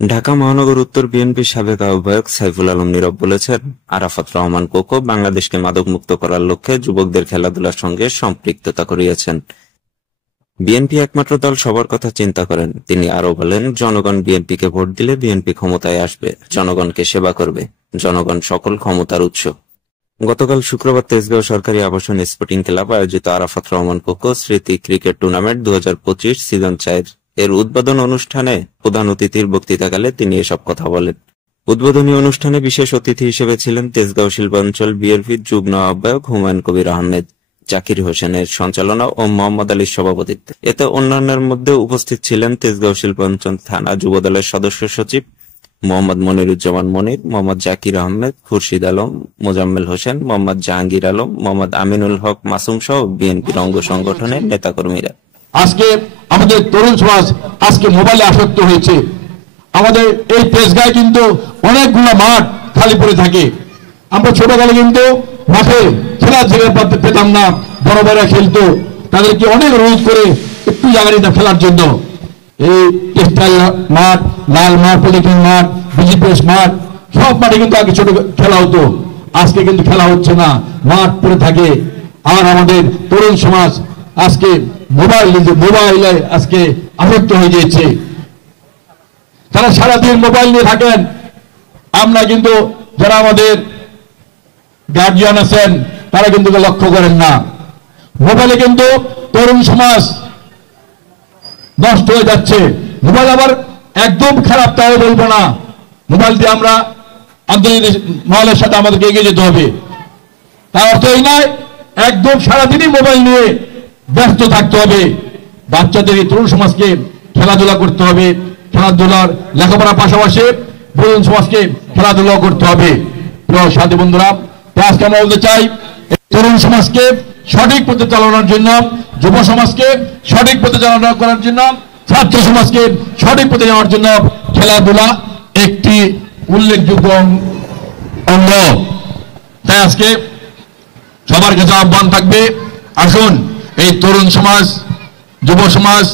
ঢাকা মহানগর উত্তর বিএনপির সাবেক আহ্বায়ক সাইফুল আলম নীরব বলেছেন, আরাফাত রহমান কোকো বাংলাদেশকে মাদকমুক্ত করার লক্ষ্যে যুবকদের খেলাধুলার সঙ্গে সম্পৃক্ততা করিয়েছেন। বিএনপি একমাত্র দল সবার কথা চিন্তা করেন। তিনি আরও বলেন, জনগণ বিএনপিকে ভোট দিলে বিএনপি ক্ষমতায় আসবে, জনগণকে সেবা করবে, জনগণ সকল ক্ষমতার উৎস। গতকাল শুক্রবার তেজগাঁও সরকারি আবাসন স্পোর্টিং ক্লাব আয়োজিত আরাফাত রহমান কোকো স্মৃতি ক্রিকেট টুর্নামেন্ট 2025 সিজন 4 এর উদ্বোধন অনুষ্ঠানে প্রধান অতিথির বক্তৃতাকালে তিনি এসব কথা বলেন। উদ্বোধনী অনুষ্ঠানে বিশেষ অতিথি হিসেবে ছিলেন তেজগাঁও শিল্পাঞ্চল বিএনপির যুগ্ম আহ্বায়ক হুমায়ুন কবির আহমেদ, জাকির হোসেনের সঞ্চালনা ও মোহাম্মদ আলীর সভাপতিত্বে। এতে অন্যান্যের মধ্যে উপস্থিত ছিলেন তেজগাঁও শিল্পাঞ্চল থানা যুবদলের সদস্য সচিব মোহাম্মদ মনিরুজ্জামান মনির, মোহাম্মদ জাকির আহমেদ, খুরশিদ আলম, মোজাম্মেল হোসেন, মোহাম্মদ জাহাঙ্গীর আলম, মোহাম্মদ আমিনুল হক মাসুম সহ বিএনপির অঙ্গ সংগঠনের নেতাকর্মীরা। আজকে আমাদের তরুণ সমাজ আজকে মোবাইলে আসক্ত হয়েছে। আমাদের এই তেজগাঁয় কিন্তু অনেকগুলো মাঠ খালি পড়ে থাকে। আমরা ছোটকালে কিন্তু মাঠে খেলার জায়গা পেতাম না, বড় বড় খেলতো, তাদেরকে অনেক অনুরোধ করে একটু জায়গা দিতাম খেলার জন্য। এই টেক্সটাইল মাঠ, লাল মাঠ, পলিটেকনিক মাঠ, বিজিপ্রেস মাঠ, সব মাঠে কিন্তু আগে ছোট খেলা হতো। আজকে কিন্তু খেলা হচ্ছে না, মাঠ পড়ে থাকে। আর আমাদের তরুণ সমাজ আজকে মোবাইলে আজকে আসক্ত হয়ে গিয়েছে। তারা সারাদিন মোবাইল নিয়ে থাকেন। আমরা কিন্তু যারা আমাদের গার্জিয়ান আছেন তারা কিন্তু লক্ষ্য করেন না। মোবাইলে কিন্তু তরুণ সমাজ নষ্ট হয়ে যাচ্ছে। মোবাইল আবার একদম খারাপ তাও বলবো না। মোবাইল দিয়ে আমরা আন্তর্জাতিক মহলের সাথে আমাদেরকে এগিয়ে যেতে হবে। তার অর্থ এই নয় একদম সারাদিনই মোবাইল নিয়ে ব্যস্ত থাকতে হবে। বাচ্চাদের এই তরুণ সমাজকে খেলাধুলা করতে হবে। খেলাধুলার লেখাপড়ার পাশাপাশি তরুণ সমাজকে খেলাধুলা করতে হবে। প্রিয় সাথী বন্ধুরা, আজকে আমরা বলতে চাই, তরুণ সমাজকে সঠিক পথে চালানোর জন্য, যুব সমাজকে সঠিক পথে চালনা করার জন্য, ছাত্র সমাজকে সঠিক পথে যাওয়ার জন্য খেলাধুলা একটি উল্লেখযোগ্য অঙ্গ। তাই আজকে সবার কাছে আহ্বান থাকবে, আসুন এই তরুণ সমাজ, যুব সমাজ,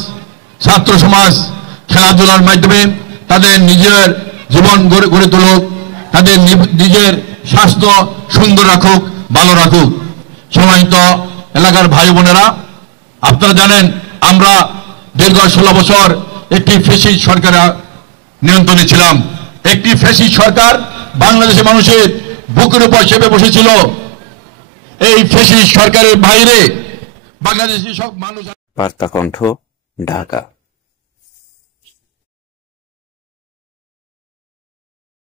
ছাত্র সমাজ খেলাধুলার মাধ্যমে তাদের নিজের জীবন গড়ে তুলুক, তাদের নিজের স্বাস্থ্য সুন্দর রাখুক, ভালো রাখুক। সম্মানিত এলাকার ভাই বোনেরা, আপনারা জানেন আমরা দীর্ঘ 16 বছর একটি ফ্যাসিস্ট সরকারের নিয়ন্ত্রণে ছিলাম। একটি ফ্যাসিস্ট সরকার বাংলাদেশের মানুষের বুকের উপর চেপে বসেছিল। এই ফ্যাসিস্ট সরকারের বাইরে বাংলাদেশের সব মানুষ। বার্তা কণ্ঠ, ঢাকা।